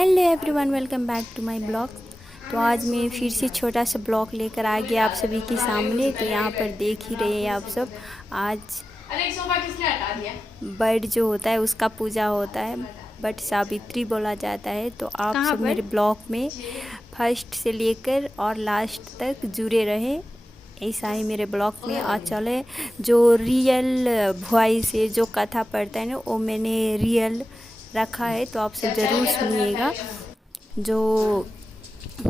Hello everyone, welcome back to my blog. तो आज मैं फिर से छोटा सा ब्लॉग लेकर आ गया आप सभी के सामने। तो यहाँ पर देख ही रहे हैं आप सब। आज बर्ड जो होता है उसका पूजा होता है, बट सावित्री बोला जाता है। तो आप सब मेरे ब्लॉग में फर्स्ट से लेकर और लास्ट तक जुड़े रहे, ऐसा ही मेरे ब्लॉग में। और चले जो रियल वॉइस है, जो कथा पढ़ता है ना, वो मैंने रियल रखा है, तो आप सब ज़रूर सुनिएगा। जो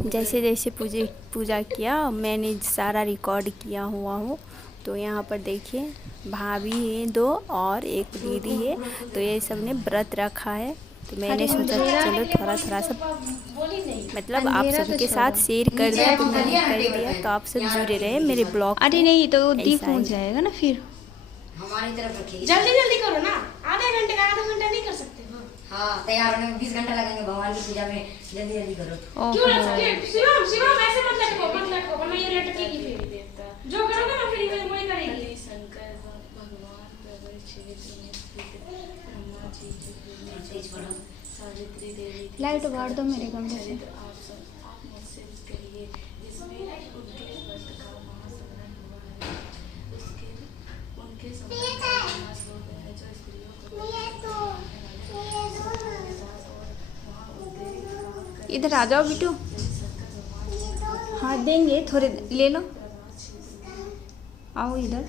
जैसे जैसे पूजा किया मैंने सारा रिकॉर्ड किया हुआ हूँ। तो यहाँ पर देखिए भाभी है दो और एक दीदी है, तो ये सब ने व्रत रखा है। तो मैंने सोचा चलो थोड़ा थोड़ा सा मतलब आप सबके साथ शेयर कर दिया, तो मैंने कर दिया। तो आप सब जुड़े रहे मेरे ब्लॉग। अरे नहीं तो दीप हो जाएगा ना फिर। हमारी तरफ रखिए। जल्दी जल्दी करो ना, आधा घंटा नहीं कर सकते। हाँ, तैयार होने में 20 घंटा लगेंगे। भगवान की पूजा में जल्दी जल्दी करो। क्यों लग सकते? शिवम ऐसे मत लटको वरना ये लटकेगी फिर। जो करोगे ना फिर ये वही करेगी। शंकर भगवान प्रबल क्षेत्र में स्थित ब्रह्मा जी सावित्री देवी लाइट बांट दो मेरे कमरे से। आप मुझसे कहिए जिसमें उनके व्रत का महास्मरण हुआ है, उनके समाज हो गया है, जो स्त्रियों को इधर आ जाओ बिटू। हाँ देंगे, थोड़े ले लो। आओ इधर।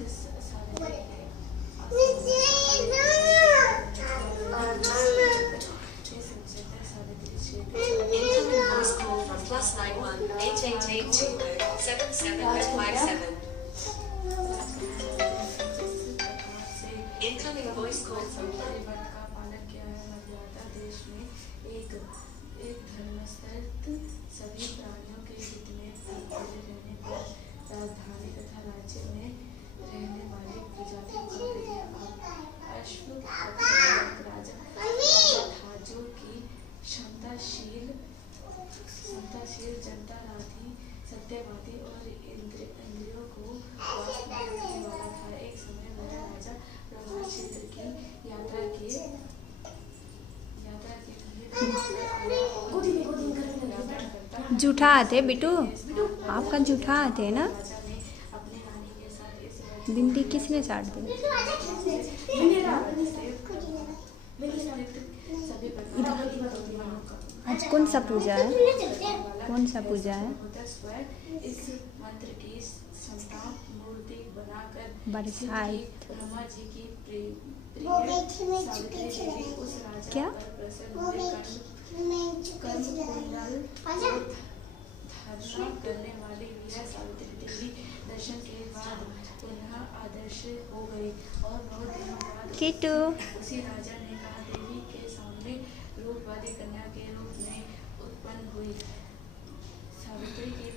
Incoming voice call from व्रत का पालन किया है। मर्यादा देश में एक धर्मस्थल सभी प्राणियों के हित में रहने पर राजधानी तथा राज्य में रहने वाले प्रजातियों का प्रिय अश्व राजा था, जो कि क्षमताशील जनता राधी, सत्यवादी और इंद्रियों को वास में रखने वाला था। एक समय वह राजा ब्रह्मा क्षेत्र की यात्रा के जूठा हाथ है बिटू, आपका जूठा हाथ है ना। बिंदी किसने साट दी? आज कौन सा पूजा है? कौन सा पूजा है? इस मंत्र की संताप मूर्ति बनाकर बरसात ब्रह्मा जी की प्रिय सावित्री देवी उस राजा क्या? पर प्रसन्न हुए। कर्मकुंडल धारण करने वाली वीरा सावित्री देवी दर्शन के बाद पुनः आदर्श हो गई और बहुत दिनों बाद किटू उसी राजा ने कहा देवी के सामने रूपवादी कन्या के रूप में उत्पन्न हुई। सावित्री की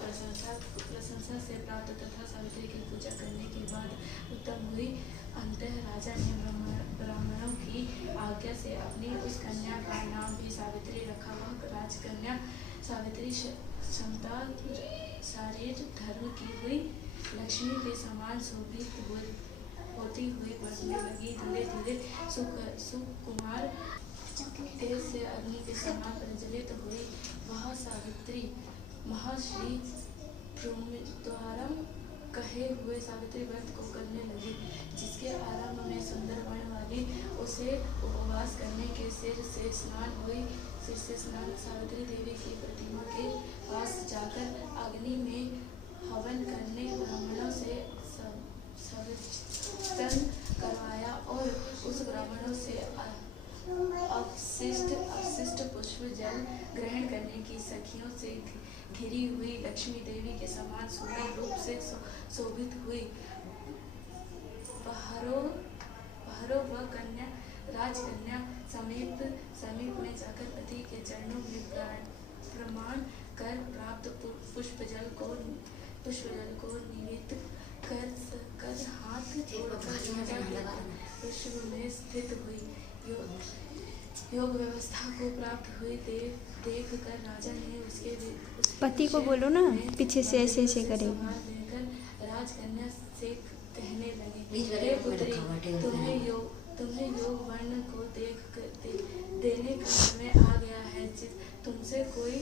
प्रशंसा से प्राप्त तथा सावित्री की पूजा करने के बाद उत्तम हुई। अंततः राजा ने ब्राह्मणों की आज्ञा से अपनी उस कन्या का नाम भी सावित्री रखा। वह राजकन्या सावित्री क्षमता शारीर धर्म की हुई, लक्ष्मी के समान शोभित होती हुई बढ़ने लगी। धीरे धीरे सुकुमार तेज से अग्नि के समान प्रज्वलित हुई। वह सावित्री महर्षि द्वारा कहे हुए सावित्री व्रत को करने लगी, जिसके आरंभ में सुंदर वर्ण वाली उसे उपवास करने के सिर से स्नान सावित्री देवी की प्रतिमा के पास जाकर अग्नि में हवन करने ब्राह्मणों से सवितन करवाया और उस ब्राह्मणों से अवशिष्ट पुष्प जल ग्रहण करने की सखियों से घिरी हुई लक्ष्मी देवी के समान सुंदर रूप से शोभित हुई। पहरो व राजकन्या समीप में जाकर पति के चरणों में प्रणाम कर प्राप्त पुष्प जल को निवेदित कर हाथ जोड़कर पुष्प में स्थित हुई। योग व्यवस्था को प्राप्त हुई देख कर राजा ने उसके पति को बोलो ना, पीछे से ऐसे ऐसे करेगा। राजकन्या से कहने लगी, हे पुत्री, तुम्हें योग वर्ण को देने का समय आ गया है। तुमसे कोई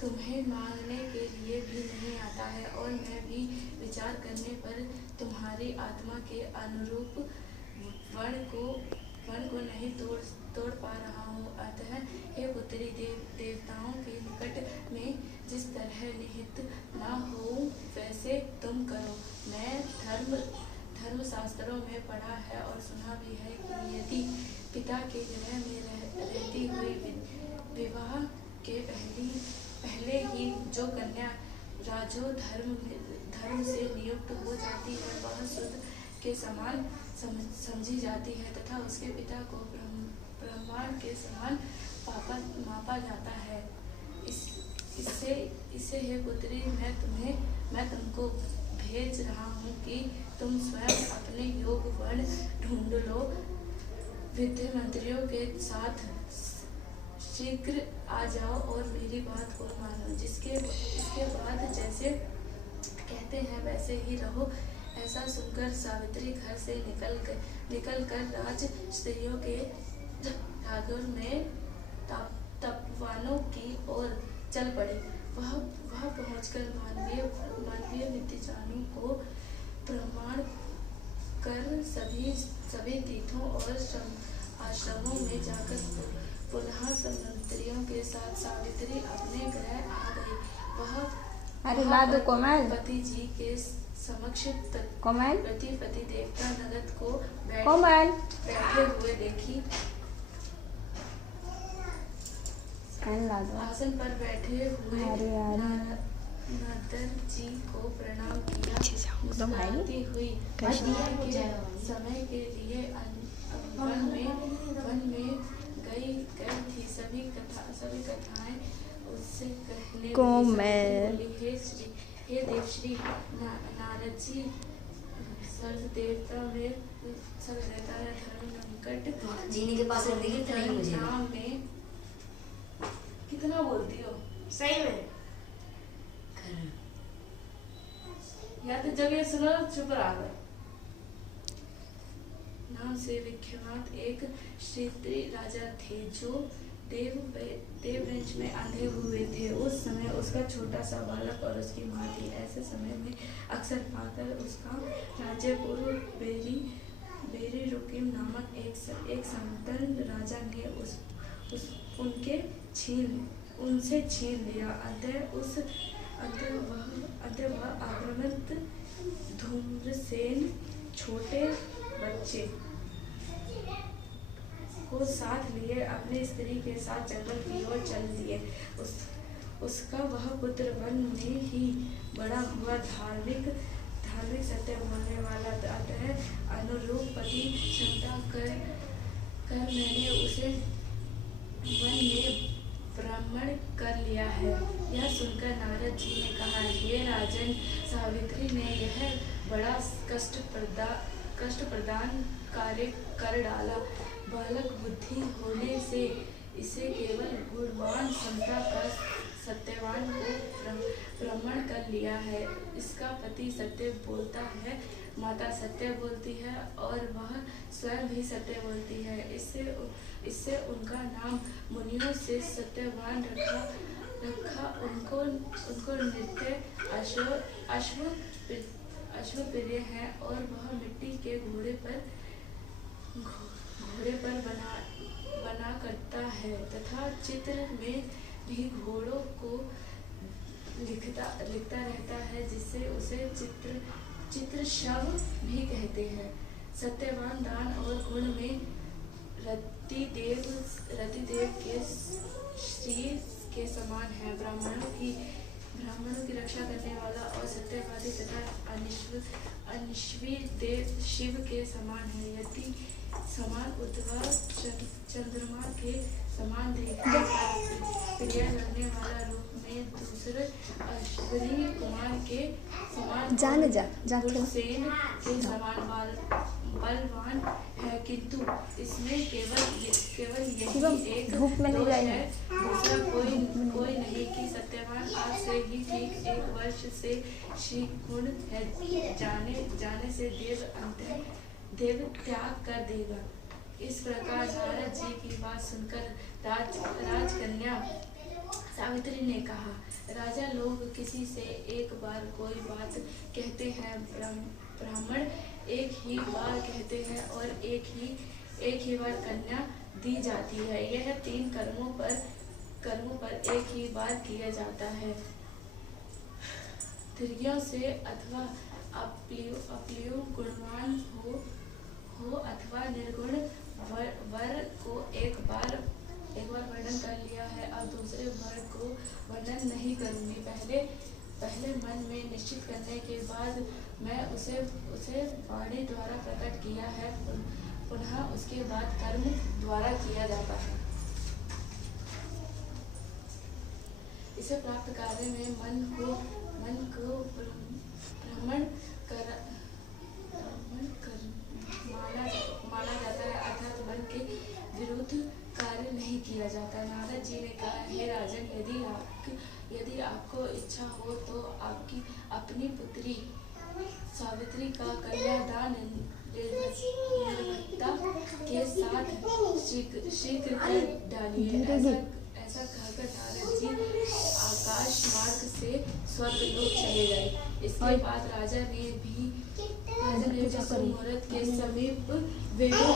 तुम्हें मांगने के लिए भी नहीं आता है, और मैं भी विचार करने पर तुम्हारी आत्मा के अनुरूप वन को नहीं तोड़ पा रहा हूँ। अतः हे पुत्री, देवताओं के निकट में जिस तरह निहित ना हो वैसे तुम करो। मैं धर्म शास्त्रों में पढ़ा है और सुना भी है कि यदि पिता के गृह में रहती हुई विवाह के पहले ही जो कन्या राजो धर्म से नियुक्त हो जाती है, वह शुद्ध के समान समझी जाती है तथा उसके पिता को ब्रह्मांड के समान मापा जाता है। इससे हे पुत्री, मैं तुमको भेज रहा हूँ कि तुम स्वयं अपने योग वर्ण ढूंढ लो। विद्या मंत्रियों के साथ शीघ्र आ जाओ और मेरी बात को मानो। इसके बाद जैसे कहते हैं वैसे ही रहो। ऐसा सुनकर सावित्री घर से निकल कर राज स्त्रियों के ठाकुर में तपवानों की ओर चल पड़ी। वह पहुंचकर मानवीय विद्याजनों को प्रमाण कर सभी तीर्थों और आश्रमों में जाकर पुनः मंत्रियों के साथ सावित्री अपने गृह आ गई। अरे कोमल, पति जी के समक्ष कोमल, पति देवता नगद को बैठे हुए देखी। आसन पर बैठे हुए नारद जी को प्रणाम किया। मुस्कुराती हुई समय के लिए वन में गई थी। सभी कथाएं उससे कहने लगी। हे देवश्री नारद जी, सर्व देवता में धर्म निकट जीने के पास रख देगी तो नहीं मुझे नाम में कितना बोलती हो सही में या तो जब ये सुनो चुप रहा कर। नाम से विख्यात एक क्षत्रिय राजा थे जो देववंश में अंधे हुए थे। उस समय उसका छोटा सा बालक और उसकी माँ थी। ऐसे समय में अक्सर पाकर उसका राज्य पूर्व बेरी रुकिम नामक एक संतन राजा ने उनसे छीन लिया। अतः वह आक्रामक धूम्रसेन छोटे बच्चे को साथ लिए अपनी स्त्री के साथ जंगल की ओर चल दिए। उसका वह पुत्र वन में ही बड़ा हुआ धार्मिक सत्य बोलने वाला। अतः अनुरूप पति क्षमता कर मैंने उसे वन में ब्राह्मण कर लिया है। यह सुनकर नारद जी ने कहा, हे राजन, सावित्री ने यह बड़ा कष्ट प्रदान कार्य कर डाला। बालक बुद्धि होने से इसे केवल गुणवान समता का सत्यवान को ब्राह्मण कर लिया है। इसका पति सत्य बोलता है, माता सत्य बोलती है और वह स्वयं भी सत्य बोलती है। इससे उनका नाम मुनियों से सत्यवान रखा। उनको नित्य अश्वप्रिय है और वह मिट्टी के घोड़े पर बना करता है तथा चित्र में भी घोड़ों को लिखता रहता है, जिससे उसे चित्रशव भी कहते हैं। सत्यवान दान और गुण में रतिदेव के श्री के समान है। ब्राह्मणों की रक्षा करने वाला और सत्यवादी तथा अनिश्वी देव शिव के समान है। यदि समान उद्भव चंद्रमा के समान देखने प्रिय लगने वाला रूप में दूसरे अश्विनी कुमार के समान सेन के समान बलवान है, किंतु इसमें केवल यही एक दोष है, दूसरा कोई नहीं कि सत्यवान आज से ही ठीक 1 वर्ष से श्री गुण है जाने से देव त्याग कर देगा। इस प्रकार नारद जी की बात सुनकर राजकन्या सावित्री ने कहा, राजा लोग किसी से एक बार कोई बात कहते हैं, ब्राह्मण एक ही बार कहते हैं और एक ही बार कन्या दी जाती है। यह 3 कर्मों पर एक ही बार किया जाता है। स्त्रियों से अथवा अप्रिय गुणवान हो अथवा निर्गुण वर को एक बार वर्णन कर लिया है, अब दूसरे वर को वर्णन नहीं करूंगी। पहले मन में निश्चित करने के बाद मैं उसे वाणी द्वारा प्रकट किया है, पुनः उसके बाद कर्म द्वारा किया जाता है। इसे प्राप्त कार्य में मन को भ्रमण कर माना जाता है, अर्थात मन के विरुद्ध कार्य नहीं किया जाता। नारद जी ने कहा, हे राजन, यदि आपको इच्छा हो तो आपकी अपनी पुत्री सावित्री का कन्यादान निर्भरता के साथ शीघ्र कर डालिए। ऐसा कहकर नारद जी आकाश मार्ग से स्वर्ग लोक चले गए। इसके बाद राजा ने भी मुहूर्त के समीप वेदों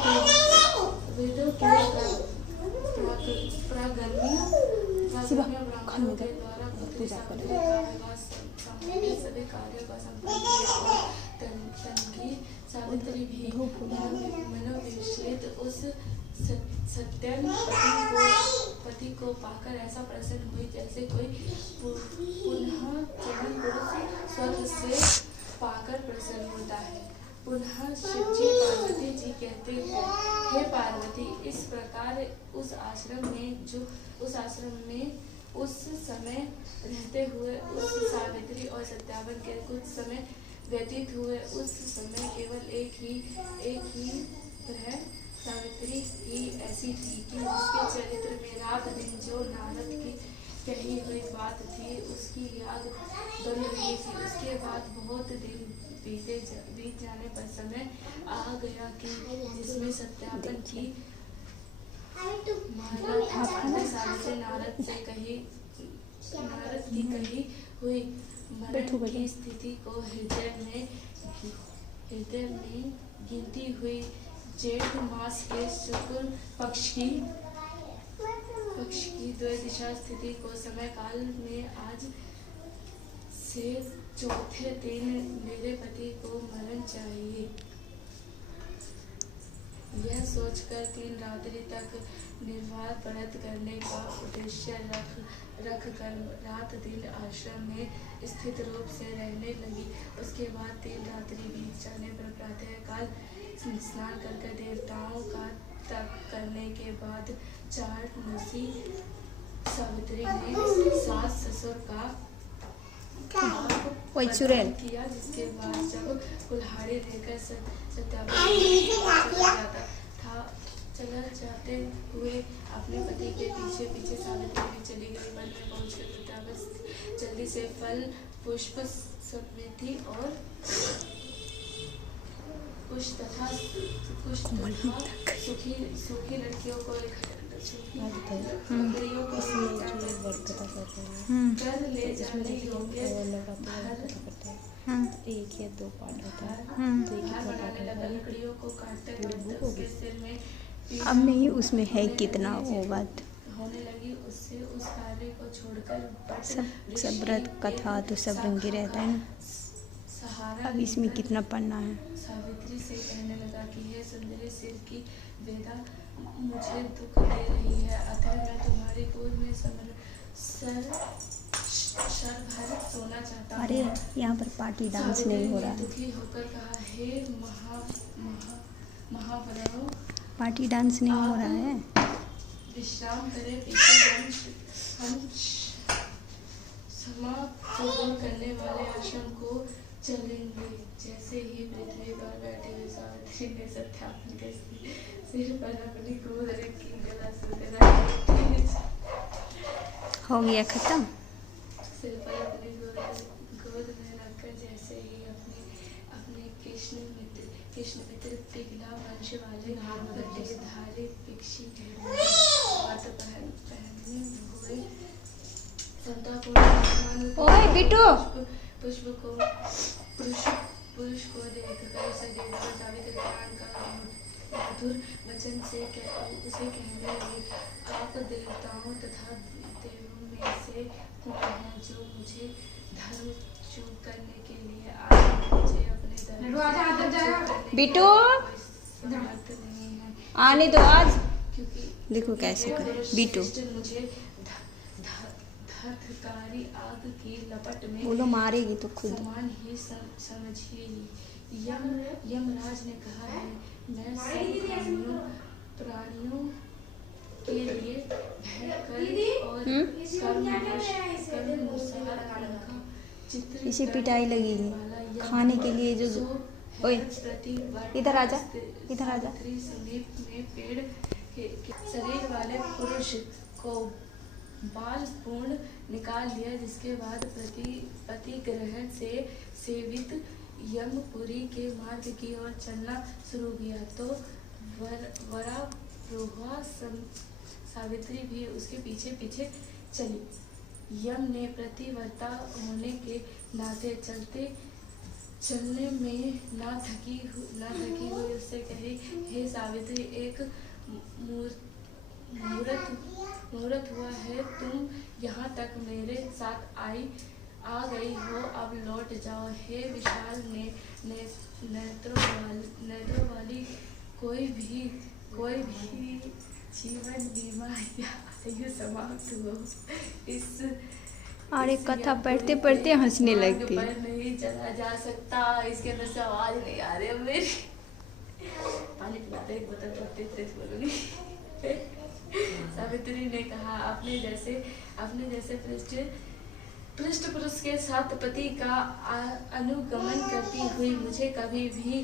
के प्रागम्य ब्राह्मणों के द्वारा पुत्री सावित्री का विवाह सभी कार्यों का संपन्न किया और तनकी सावित्री भी मनोविषेद उस सत्यन पति को पाकर ऐसा प्रसन्न हुई जैसे कोई पुनः जन्म पुरुष स्वर्ग से पाकर प्रसन्न होता है। पुनः शिवजी पार्वती जी कहते हैं, हे पार्वती, इस प्रकार उस आश्रम में उस समय रहते हुए उस सावित्री और सत्यावन के कुछ समय व्यतीत हुए। उस समय केवल एक ही ग्रह सावित्री ही ऐसी थी कि उसके चरित्र में रात दिन जो नारद की कही हुई बात थी उसकी याद बन रही थी। उसके बाद बहुत दिन बीत जाने पर समय आ गया कि जिसमें सत्यावन की सावित्री नारद की कही हुई मरण की स्थिति को हृदय में गिनती हुई जेठ मास के शुक्ल पक्ष की द्विदिशा स्थिति को समय काल में आज से चौथे दिन मेरे पति को मरण चाहिए, यह सोचकर 3 रात्रि तक निर्वाह व्रत करने का उद्देश्य रख कर रात दिन आश्रम में स्थित रूप से रहने लगी। उसके बाद 3 रात्रि बीत जाने पर प्रातःकाल स्नान कर देवताओं का तप करने के बाद 4 नसी सावित्री ने सास ससुर का किया, जिसके बाद जब कुल्हाड़ी लेकर सत्यावन चला जाते हुए अपने पति के पीछे सावित्री भी चली गई। वन में पहुंचकर सत्यावन जल्दी से फल पुष्प समृद्धि और कुछ तथा सूखी लड़कियों को कर ले जाने योग्य एक या 2 पार्ट होता है, तो बनाने लगा। लकड़ियों को काटते उसके सिर में अब नहीं उसमें है कितना वो बात होने लगी। उससे उस कार्य को छोड़कर सब व्रत कथा तो सब रंगी रहता है ना। सहारा अब इसमें कितना पढ़ना है। सावित्री से कहने लगा कि हे सुंदरी, सिर की वेदा मुझे दुख दे रही है, अतः मैं तुम्हारी गोद में सर भर सोना चाहता हूँ। अरे यहाँ पर पार्टी डांस नहीं हो रहा है। दुखी होकर कहा, हे महावरो, पार्टी डांस नहीं हो रहा है। विश्राम करे, पीछे हम क्षमा को दूर करने वाले आश्रम को चलेंगे। जैसे ही पृथ्वी पर बैठे हुए सावित्री ने सत्यावन के सिर पर अपनी गोद रखी, गला से हो गया खत्म। सिर पर अपनी गोद में रखकर जैसे ही अपने कृष्ण मित्र पिघला वंश वाले कटेधारी पिक्षी पहने हुए समतापूर्ण ओए बिट्टू, पुष्प को पुरुष को देखकर उसे देखकर सावित्री प्राण का मधुर वचन से उसे कहने लगी, आप देवताओं तथा देवों में से कौन है जो मुझे धर्म चूक करने के लिए आज मुझे अपने धर्म बिट्टू समर्थ नहीं है, आने दो आज। क्योंकि देखो कैसे करे बिट्टू। मुझे धर्तकारी आग की लपट में बोलो मारेगी तो खुद। समान ही समझिए। यमराज ने कहा है, मैं सब प्राणियों के लिए भयंकर और कर्मनुसार उनका चित्र इसे पिटाई लगेगी खाने के लिए जो। ओए इधर आजा, इधर आजा। समीप में पेड़ के शरीर वाले पुरुष को बाल पूर्ण निकाल लिया, जिसके बाद पति ग्रह से सेवित यमपुरी के मार्ग की ओर चलना शुरू किया, तो वरारोहा सावित्री भी उसके पीछे पीछे चली। यम ने प्रतिव्रता होने के नाते चलने में ना थकी हुई उससे कही, हे सावित्री, एक मुहूर्त हुआ है, तुम यहाँ तक मेरे साथ आ गई हो, अब लौट जाओ। हे विशाल नेत्रों वाली कोई भी जीवन बीमा या आयु समाप्त हो, इस अरे कथा पढ़ते पढ़ते हंसने लगती। पर नहीं चला जा सकता। इसके अंदर से आवाज नहीं आ रही मेरी। पानी पिलाते एक बोतल पढ़ते तेज बोलूंगी। सावित्री ने कहा, अपने जैसे पृष्ठ पुरुष के साथ पति का अनुगमन करती हुई मुझे कभी भी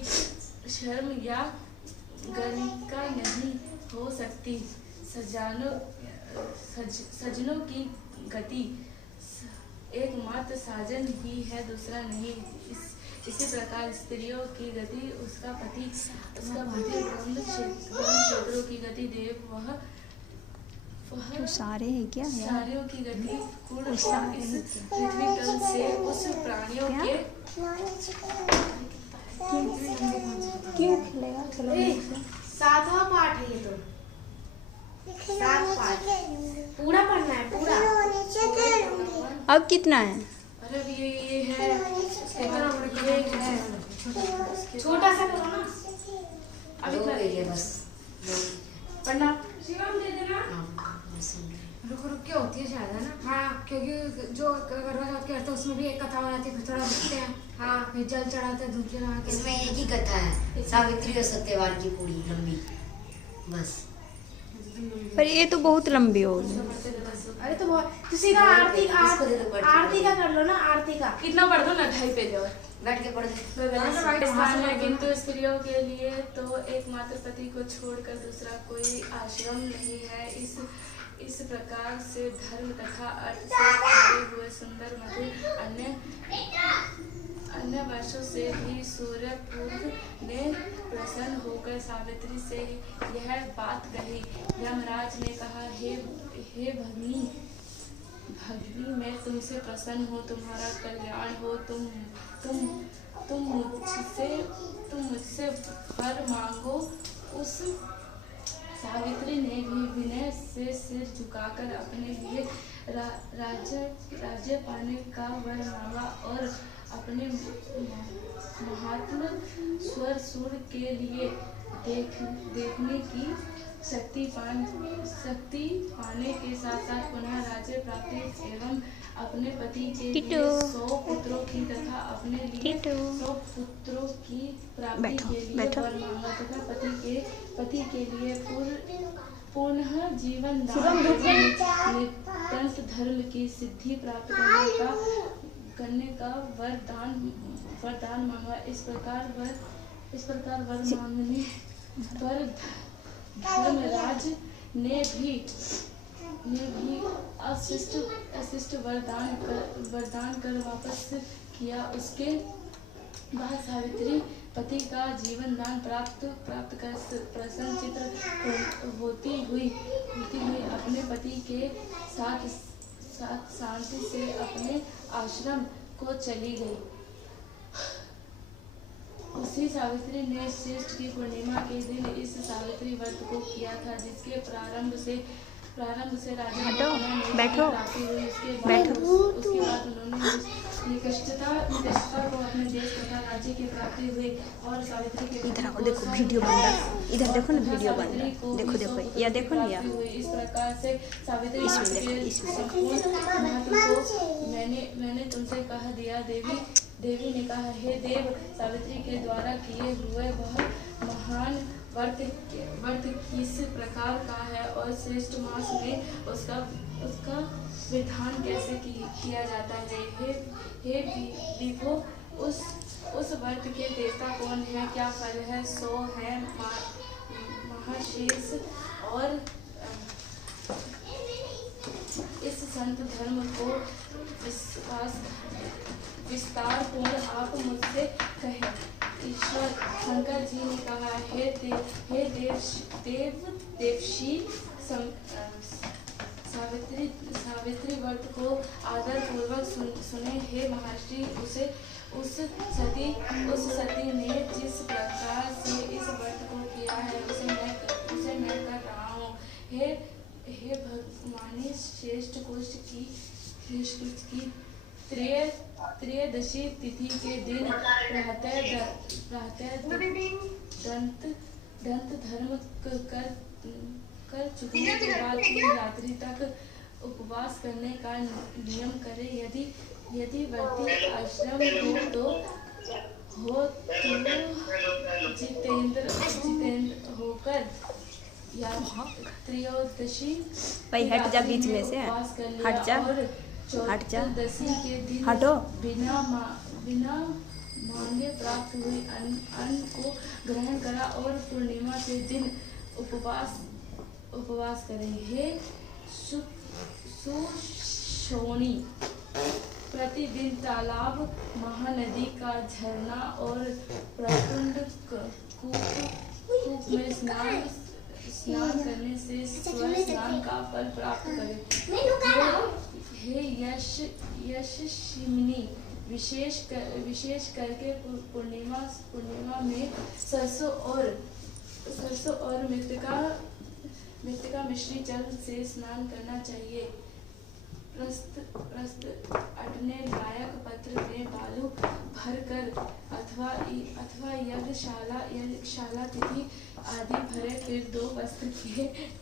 शर्म या गर्विका नहीं हो सकती। सजनों की गति एकमात्र साजन ही है, दूसरा नहीं। इसी प्रकार स्त्रियों की गति उसका पति ब्रह्म क्षेत्रों की गति देव वह तो सारे हैं क्या यार? सारियों की गति कुल इस पृथ्वी तल से उस प्राणियों के क्यों खेलेगा? चलो सातवां पाठ है ये तो। 7 पाठ पूरा पढ़ना है पूरा। अब कितना है? अरे ये है छोटा सा करो ना। अभी कर लीजिए बस। पढ़ना शिवम दे देना। रुक के होती है शायद, है ना? हाँ, क्योंकि जो करवा चौथ के अर्थ उसमें भी एक कथा हो जाती है, फिर थोड़ा रुकते हैं। हाँ, फिर जल चढ़ाते हैं, धूप जलाते हैं। इसमें एक ही कथा है, सावित्री और सत्यवान की पूरी लंबी, बस। पर ये तो बहुत लंबी होगी। अरे तो बहुत तो सीधा आरती का कर लो ना। आरती का कितना पढ़ दो ना, 2.5 पेज और बैठ के पढ़ दे। स्थान है, किंतु स्त्रियों के लिए तो एकमात्र पति को छोड़कर दूसरा कोई आश्रम नहीं है। इस प्रकार से धर्म तथा अर्थ से भरे हुए सुंदर मधुर अन्य वर्षों से भी सूर्यपुत्र ने प्रसन्न होकर सावित्री से यह बात कही। यमराज ने कहा, हे भगनी, मैं तुमसे प्रसन्न हूँ, तुम्हारा कल्याण हो। तुम मुझसे वर मांगो। उस सावित्री ने भी विनय से सिर झुकाकर अपने लिए राज्य पाने का वर मांगा और अपने महात्मा स्वरसूर के लिए देखने की शक्ति पाने के साथ साथ पुनः राज्य प्राप्ति एवं अपने पति के लिए 100 पुत्रों की तथा अपने लिए 100 पुत्रों की प्राप्ति के लिए वर मांगा तथा पति के लिए पुनः जीवन दान नित्यंत धर्म की सिद्धि प्राप्त करने का वरदान मांगा। इस प्रकार वर मांगने पर धर्मराज ने भी अशिष्ट वरदान कर वापस किया। उसके बाद सावित्री पति का जीवन दान प्राप्त कर प्रसन्न चित्र होती हुई अपने पति के साथ शांति से अपने आश्रम को चली गई। उसी सावित्री ने श्रेष्ठ की पूर्णिमा के दिन इस सावित्री व्रत को किया था, जिसके प्रारंभ से राजा बैठो हुई। उसके बाद उन्होंने निष्ठता को अपने देश तथा राज्य की प्राप्ति हुई और सावित्री के इधर आओ, देखो वीडियो बन रहा है, इधर देखो ना वीडियो बन रहा है, देखो या देखो ना यार, इस प्रकार से सावित्री इसमें को मैंने तुमसे कह दिया। देवी ने कहा, हे देव, सावित्री के द्वारा किए हुए वह महान व्रत किस प्रकार का है और श्रेष्ठ मास में उसका विधान कैसे किया जाता है। हे विभो, उस व्रत के देवता कौन है, क्या फल है? सो है महाशेष और इस संत धर्म को विस्तार पूर्ण आप मुझसे कहें। ईश्वर शंकर जी ने कहा, हे देवशी सावित्री व्रत को आदर पूर्वक सुने। हे महर्षि, उस सती ने जिस प्रकार से इस व्रत को किया है उसे मैं कर रहा हूँ। हे भगवानी, श्रेष्ठ कुश की त्रयोदशी तिथि के दिन दंत धर्म कर चुकने के बाद पूरी रात्रि तक उपवास करने का नियम करे। यदि व्रती आश्रम हो तो जितेंद्र होकर या त्रयोदशी भाई हट जा, बीच में से हट जा, हट जा, के दिन हटो। बिना मांगे प्राप्त हुई अन्न को ग्रहण करा और पूर्णिमा के दिन उपवास करें। हे सुशोणी, प्रतिदिन तालाब, महानदी का झरना और प्रकुंड कूप में स्नान करने से स्नान का फल प्राप्त करें। हे यशस्विनी, विशेष करके पूर्णिमा में सरसों और मृतिका मिश्री जल से स्नान करना चाहिए। प्रस्त अटने लायक पत्र में बालू भरकर अथवा यज्ञशाला तिथि आदि भरे, फिर 2 वस्त्र के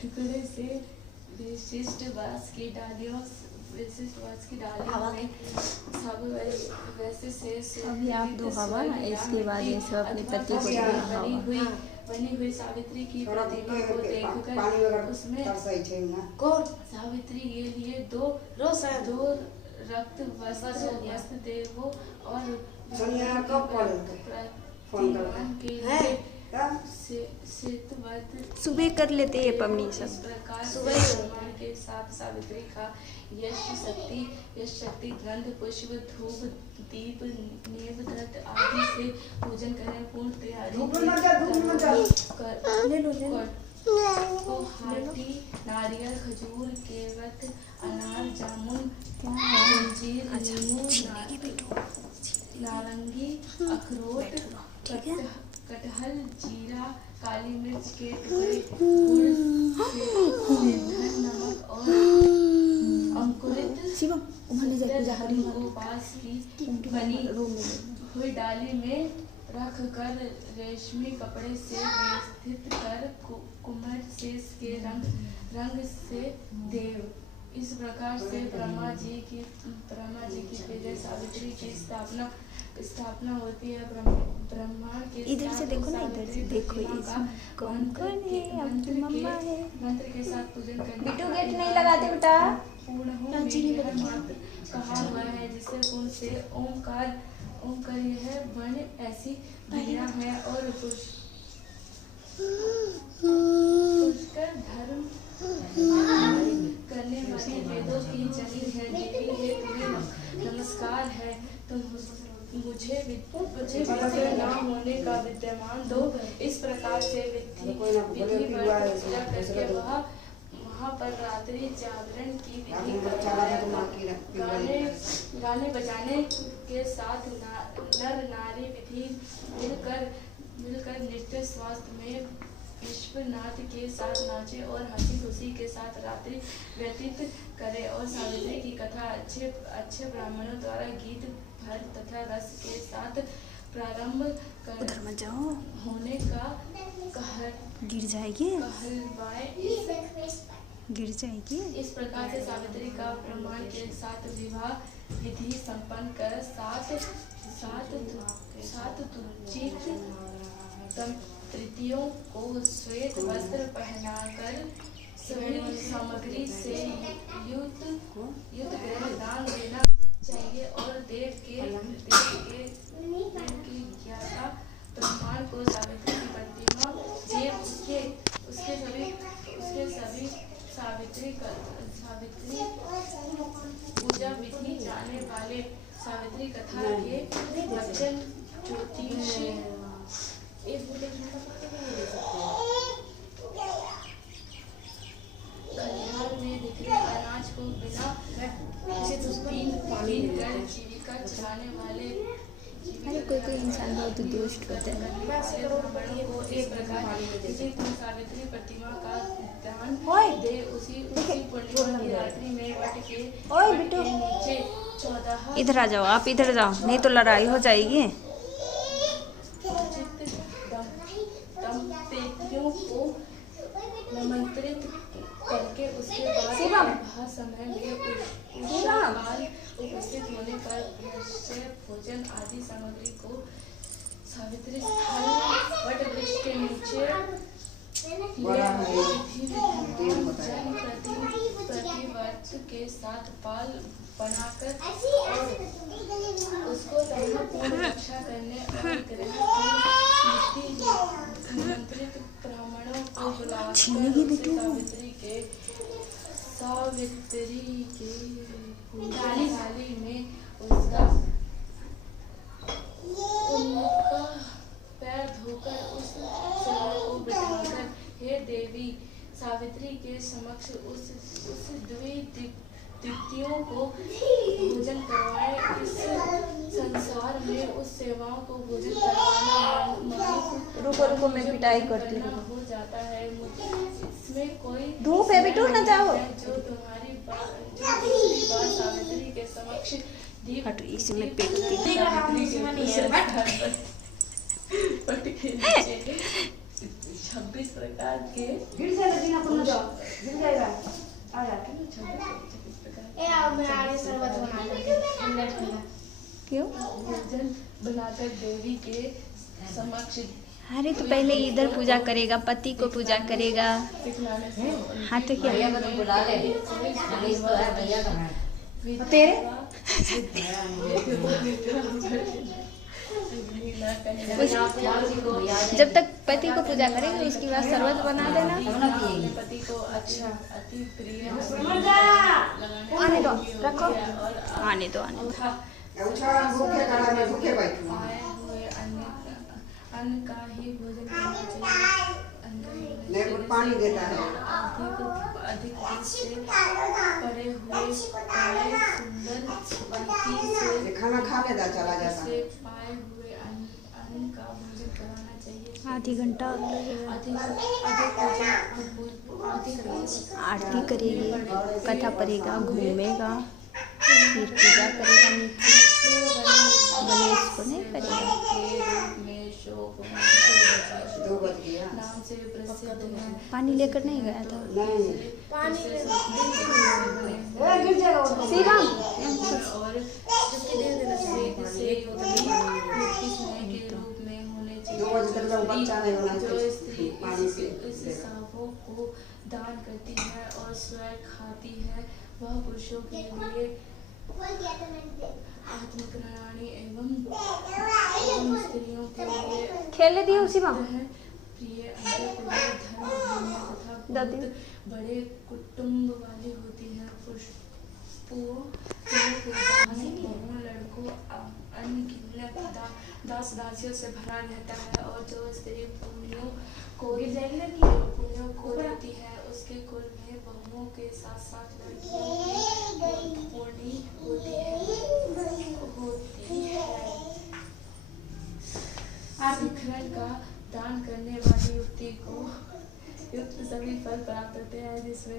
टुकड़े से विशिष्ट बांस की डालियों में सब वैसे से अभी आप दो हवा, इसके बाद ये सब अपने पति को बनी हुई सावित्री की प्रतिमा को देखकर उसमें सावित्री के लिए 2 रक्त वस्त्र देवो और के लिए सुबह कर लेते हैं पवनी सब। प्रकार सुबह के साथ सावित्री का यश शक्ति ग्रंथ, पुष्प, धूप, दीप, नैवेद्य आदि से पूजन करें। पूर्ण तैयारी को हाथी, नारियल, खजूर, केवट, अनार, जामुन, अंजीर, नींबू, नारंगी, अखरोट, कटहल, जीरा, काली मिर्च के टुकड़े, गुड़, नमक और अंकुरित गोपास की बनी हुई डाली में रख कर रेशमी कपड़े से व्यवस्थित कर कुमार शेष के रंग से देव। इस प्रकार से ब्रह्मा जी की पूजा सावित्री की स्थापना होती है। ब्रह्मांड के इधर से देखो ना, इधर से देखो, इसमें कौन है? आपकी मम्मा है। मंत्र के साथ पूजन करने बिट्टू गेट नहीं लगाते बेटा। पूर्ण हो मंत्र कहा हुआ है, जिससे पूर्ण से ओंकार यह वर्ण ऐसी वीणा है और पुष्कर धर्म करने वाली वेदों की जनी है। देवी है, तुम्हें नमस्कार है। तुम मुझे विद्या न होने का विद्यमान दो। इस प्रकार से विधि करके वहाँ पर रात्रि जागरण की विधि करवाया गाने बजाने के साथ नर नारी विधि मिलकर नृत्य स्वास्थ्य में विश्वनाथ के साथ नाचे और हंसी खुशी के साथ रात्रि व्यतीत करे और सावित्री की कथा अच्छे ब्राह्मणों द्वारा गीत भर तथा रस के साथ प्रारंभ होने का गिर जाएगी कहलवाए। इस प्रकार से सावित्री का प्रमाण के साथ विवाह विधि संपन्न कर सात तृतीयों को श्वेत वस्त्र पहनाकर सभी सामग्री से युक्त ग्रह दान देना चाहिए और देव के ज्ञाता प्रमाण को सावित्री की प्रतिमा उसके सभी सावित्री पूजा विधि जाने वाले सावित्री कथा के वचन ज्योतिषी कल्याण में बिखरे अनाज को बिना जीविका चलाने वाले कोई इंसान बहुत दुष्ट होता है। ब्राह्मणों को इस प्रकार सावित्री प्रतिमा का दान दे उसी पूर्णिमा की रात्रि में वट के नीचे 14 इधर आ जाओ, आप इधर जाओ, नहीं तो लड़ाई हो जाएगी। दंपतियों को निमंत्रित करके उसके बाद समय में उपस्थित होने पर भोजन आदि सामग्री को सावित्री स्थल वट वृक्ष के नीचे प्रतिवर्त के साथ पाल बनाकर और उसको पूर्ण रक्षा करने और ग्रह की निमंत्रित ब्राह्मणों को बुलाकर सावित्री के थाली में उनका पैर धोकर उस सेवा को बिठाकर हे देवी सावित्री के समक्ष उस द्वितीयों को भोजन करवाए। इस संसार में उस सेवाओं को भोजन करवाना रुको मैं पिटाई करती हूँ। हो जाता है। इसमें कोई धूप है बेटू, ना जाओ। जो तुम्हारी बात सावित्री के समक्ष दीप इसमें पेटती 26 प्रकार के क्यों भोजन बनाकर देवी के समक्ष अरे तो पहले इधर पूजा करेगा, पति को पूजा करेगा। हाँ तो क्या तेरे जब तक पति को पूजा करेगा उसके बाद शरबत बना देना। पति को अच्छा अति प्रिय आने दो, रखो, आने दो। अन्न का ही भोजन करना चाहिए। पानी देता है। अधिक से पड़े हुए सुंदर से खाना खा लेता चला जाता से पाए हुए अन्न का भोजन कराना चाहिए। आधी घंटा आरती करेगी, कथा पढ़ेगा, घूमेगा, फिर पूजा करेगा। गणेश को नहीं करेगा। नाम से प्रसिद्ध है। पानी लेकर नहीं गया था। श्रीराम और के रूप में होने चाहिए। जो स्त्री इस सांपों को दान करती है और स्वयं खाती है वह पुरुषों के लिए आत्मकल्याणी एवं स्त्रियों के लिए खेलने दिए उसी में प्रिय धर्म तथा बड़े कुटुंब वाली होती है। पुष्पों लड़कों अनगिनत दास दासियों से भरा रहता है और जो स्त्री पुण्यों को देती है उसके कुल में बहुओं के साथ साथ लड़कियों की पूर्णी होती है।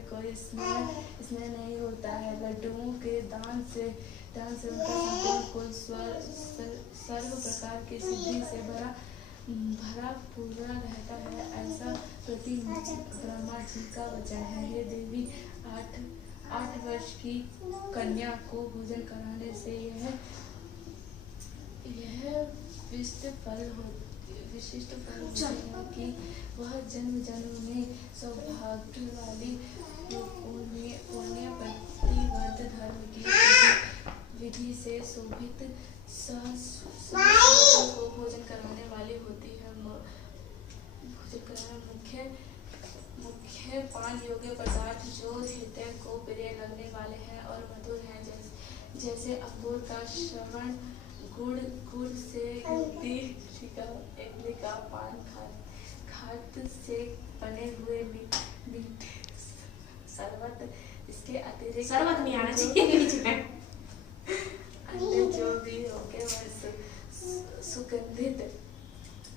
कोई स्नेह नहीं होता है। लड्डुओं के दान से उनका संपूर्ण कुल सर्व प्रकार की सिद्धि से भरा पूरा रहता है, ऐसा प्रति ब्रह्मा जी का वचन है। हे देवी, 8 वर्ष की कन्या को भोजन कराने से यह विशिष्ट फल होते हैं कि वह जन्म जन्म में सौभाग्य वाली पुण्यवती व्रत धर्म की विधि से शोभित को भोजन कराने वाली होती है। भोजन कराना मुख्य पान योग्य पदार्थ जो हृदय को प्रिय लगने वाले हैं और मधुर हैं, जैसे अंगूर का श्रवण, गुड़ से इमली का पान, खाद से बने हुए मीठे शरबत, इसके अतिरिक्त शरबत नहीं आना चाहिए अन्य जो भी होंगे वह सुगंधित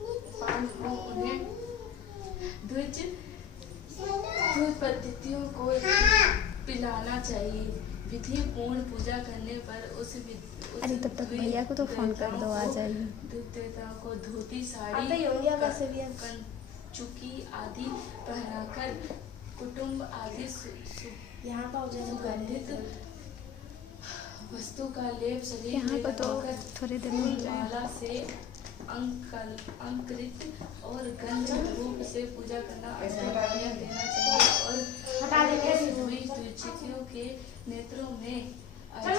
पान हो, उन्हें द्विज पद्धतियों को पिलाना चाहिए। विधि पूर्ण पूजा करने पर उस अरे तब तक भैया को तो फोन कर दो, आ जाइए। देवता को धोती, साड़ी, कंचुकी आदि पहनाकर कुटुंब आदि यहाँ का सुगंधित वस्तु का लेप शरीर यहाँ पर तो थोड़ी देर में माला से अंकृत और गंध रूप से पूजा करना देना चाहिए और हटा देंगे। द्विजियों के नेत्रों में और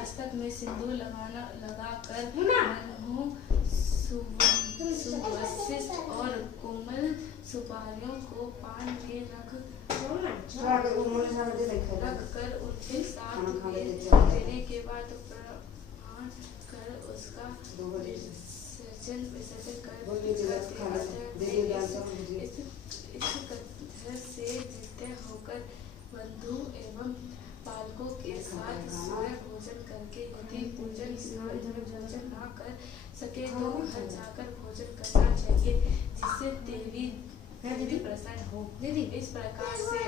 मस्तक में सिंदूर लगाकर सुवशिष्ट और कोमल सुपारियों को पान में रख कर उनके साथ देने के बाद प्रणाम कर उसका विसर्जन कर इस कथन से नित्य होकर बंधु एवं बालकों के साथ सुबह भोजन करके यदि भोजन न कर सके तो घर जाकर भोजन करना चाहिए, जिससे देवी प्रसन्न हो। इस प्रकार से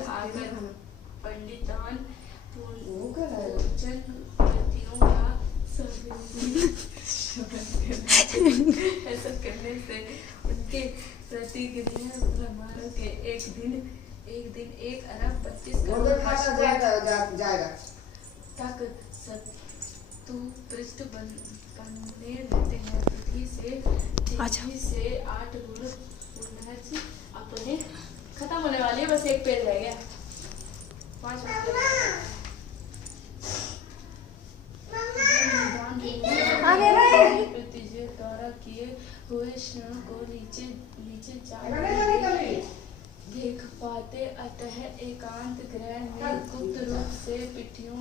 आकर पंडितान पूजन प्रतियों का ऐसा करने से उनके प्रतिक्रिया ब्रह्मांड के एक दिन 1,32 करोड़ तक सत्तु पृष्ठ बने रहते हैं। विधि से 8 गुण अपने खत्म होने वाली है, बस एक पेज रह गया। 5 प्रतिजय द्वारा किए हुए क्षण को नीचे देख पाते, अतः एकांत ग्रह में गुप्त रूप से पिठियों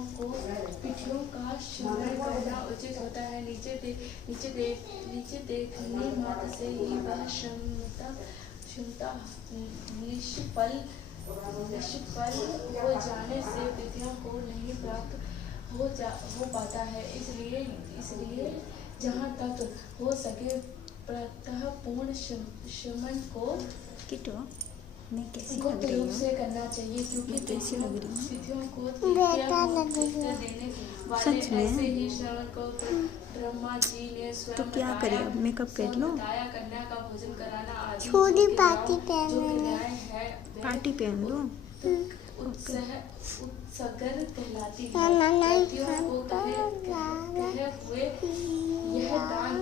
का श्रवण करना उचित होता है। नीचे देखने मात्र से ही वह क्षमता निष्फल हो जाने से विद्या को नहीं प्राप्त हो पाता है। इसलिए जहाँ तक हो सके प्रातः पूर्ण शमन को मैं कैसी गुप्त लग रही रूप हूँ? से करना चाहिए, क्योंकि कैसी लग रही हूँ? तिथियों को देने वाले सच में? ऐसे ही श्रवण को ब्रह्मा जी ने स्वयं तो क्या करें, अब मेकअप कर लूं? बताया। कन्या का भोजन कराना आदि छोटी जो पार्टी क्रियाएं हैं पार्टी पहन लो। उत्सगर कहलाती है। व्यक्तियों को कहे हुए यह दान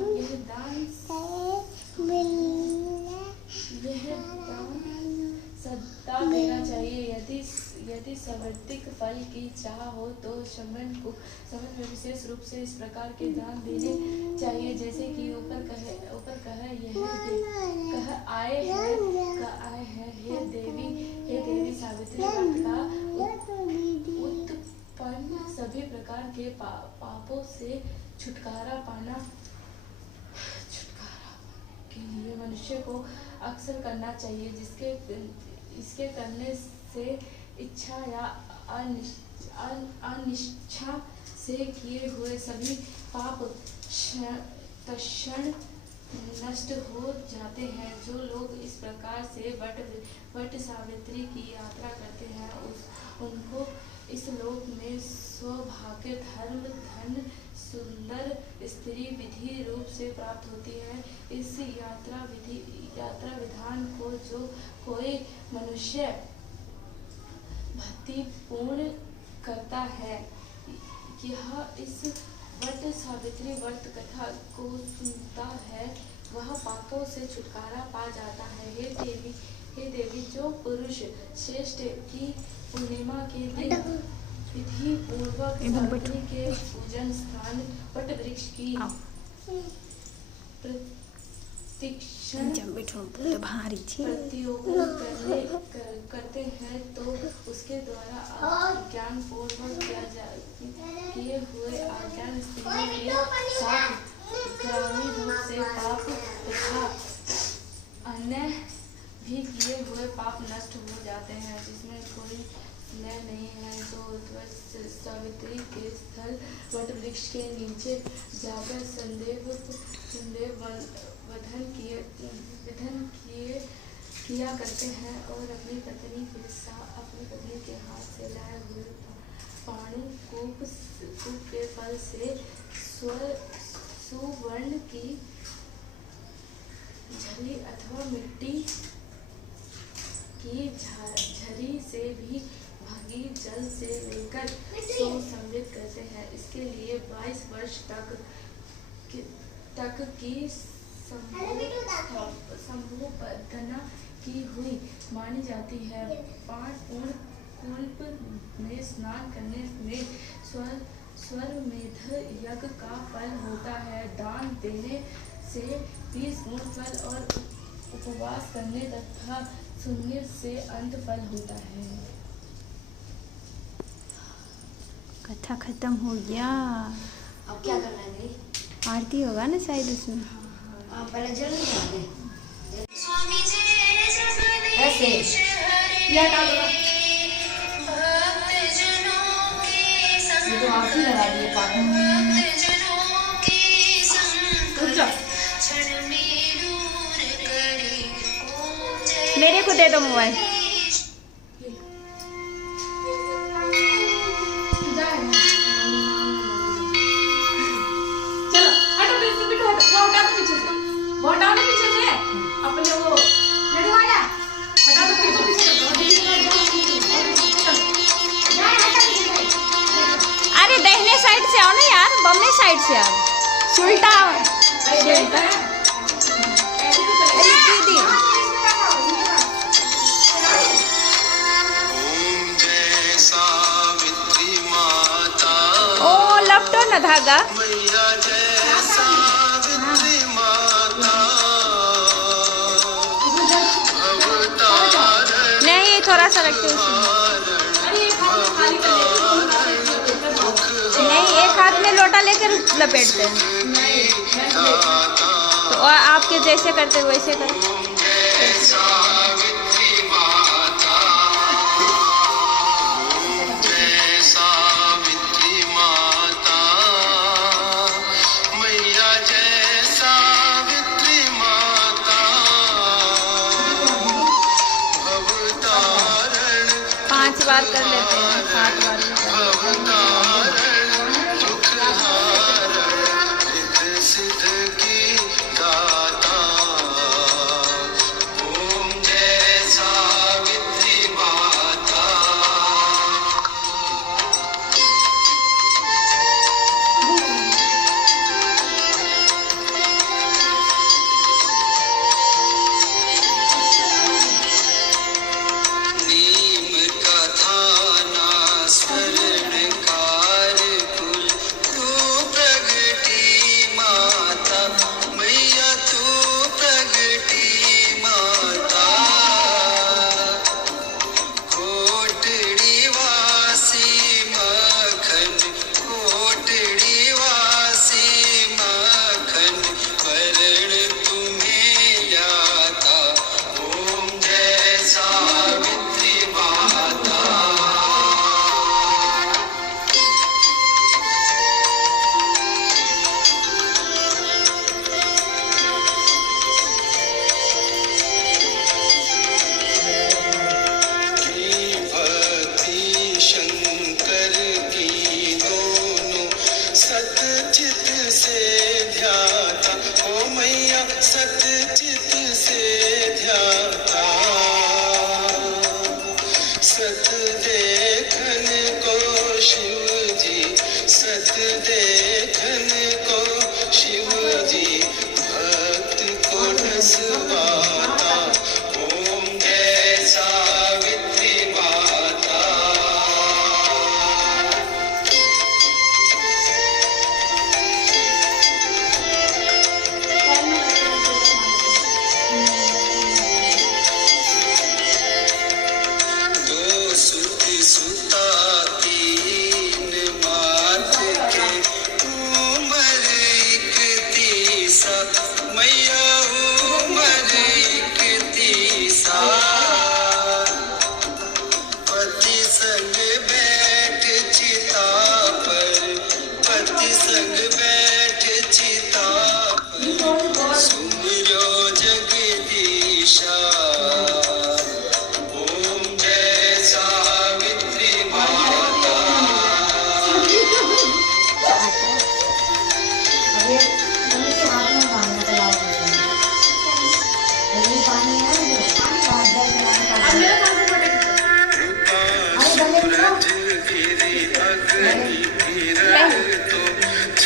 सदा देना चाहिए। यदि सार्वत्रिक फल की चाह हो तो शमन में विशेष रूप से इस प्रकार के दान देने चाहिए, जैसे कि ऊपर कहे यह आए हैं। हे देवी सावित्री, व्रत का उत्पन्न सभी प्रकार के पापों से छुटकारा के लिए मनुष्य को अक्सर करना चाहिए, इसके करने से इच्छा या अनिच्छा से किए हुए सभी पाप तत्क्षण नष्ट हो जाते हैं। जो लोग इस प्रकार से वट सावित्री की यात्रा करते हैं उनको इस लोक में सौभाग्य, धर्म, धन, सुंदर स्त्री विधि रूप से प्राप्त होती है। इस यात्रा विधान को जो कोई मनुष्य भक्ति पूर्ण करता है, यह इस वट सावित्री व्रत कथा को सुनता है, वह पापों से छुटकारा पा जाता है। हे देवी, जो पुरुष श्रेष्ठ की पूर्णिमा के दिन विधि पूर्वक सावित्री के पूजन स्थान वट वृक्ष की करते हैं तो उसके द्वारा ज्ञान पूर्वक किए हुए अज्ञान स्त्रियों के साथ ग्रामीण रूप से पाप तथा अन्य भी किए हुए पाप नष्ट हो जाते हैं। जिसमें कोई स्नेह नहीं है तो सावित्री के स्थल वट वृक्ष के नीचे जाकर संदेव वधन किया करते हैं और अपनी पत्नी के हाथ से लाए हुए पानी कूप के फल से सुवर्ण की झली अथवा मिट्टी की झली से भी भागी जल से लेकर समृद्ध करते हैं। इसके लिए 22 वर्ष तक की संभोपना की हुई मानी जाती है। 5 पूर्ण कल्प में स्नान करने में स्वरमेध यज्ञ का फल होता है। दान देने से 20 गुण फल और उपवास करने तथा सुनने से अंत फल होता है। कथा खत्म हो गया। अब क्या करना है मेरी? आरती होगा ना शायद उसमें। पहले जल नहीं ऐसे या डालो ये तो आरती लगा दी है पागल। मेरे को दे दो मोबाइल। चलो हटो बिल्कुल हटो, वो हटा दो पीछे से, वो हटाओ ना पीछे से अपने वो लड्डू वाला हटा दो पीछे अरे दाहिने साइड से आओ ना यार, बम्मे साइड से आओ। उल्टा दीदी ओ लपटो ना धागा। नहीं थोड़ा सा रखते नहीं, एक हाथ में लोटा लेकर लपेटते हैं। तो आपके जैसे करते वैसे करो। बार कर लेते हैं, 7 बार नीम कथा ना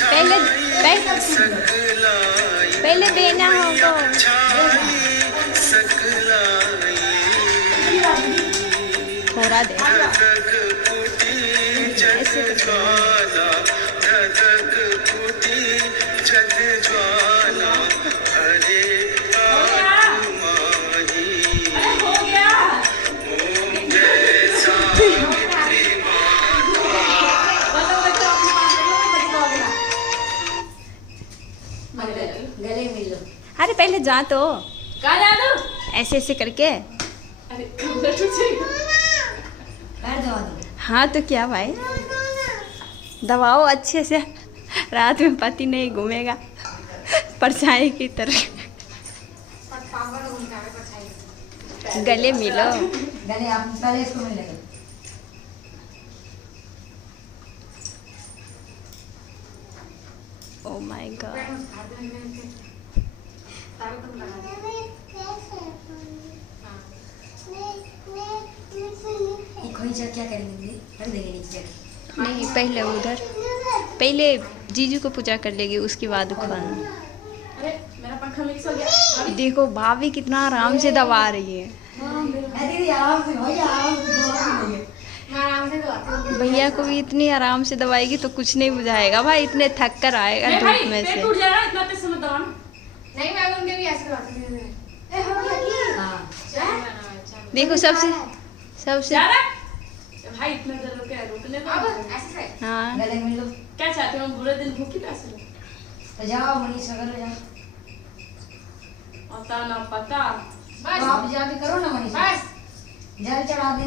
पहले पहले देना होगा। थोड़ा दे ऐसे गले मिल लो। अरे पहले जा तो कहाँ जा दो? ऐसे ऐसे करके। अरे उधर टूट जाएगा। पैर दबा दो। हाँ तो क्या भाई, दबाओ अच्छे से, रात में पति नहीं घूमेगा परछाई की तरह। गले मिलो। गले आप पहले इसको मिल लगे। Oh my God. ये खोइचा क्या करेंगे? रख देंगे नीचे जाके। नहीं पहले उधर, पहले जीजू को पूजा कर लेगी उसके बाद खाना। अरे मेरा पंखा मिक्स हो गया। देखो भाभी कितना आराम से दबा रही है। दीदी आराम से भैया आराम से दबा देंगे। मैं आराम से दबाती हूँ। भैया को भी इतनी आराम से दबाएगी तो कुछ नहीं बुझाएगा भाई, इतने थक कर आएगा अरे धूप भाई में पेट से। टूट जाएगा इतना तेज से मत दबाना। नहीं मैं उनके भी ऐसे दबाती हूँ। हाँ। देखो सबसे सबसे जा रहा? भाई इतना देर रुके रुकने दो। अब ऐसे से। हाँ गले मिल लो। क्या चाहते हो? हम पूरे दिन भूखी प्यासे रहो? तो जाओ मनीष का गले जाओ। पता ना पता। बस आप जाके करो ना मनीष। बस जल चढ़ा देना।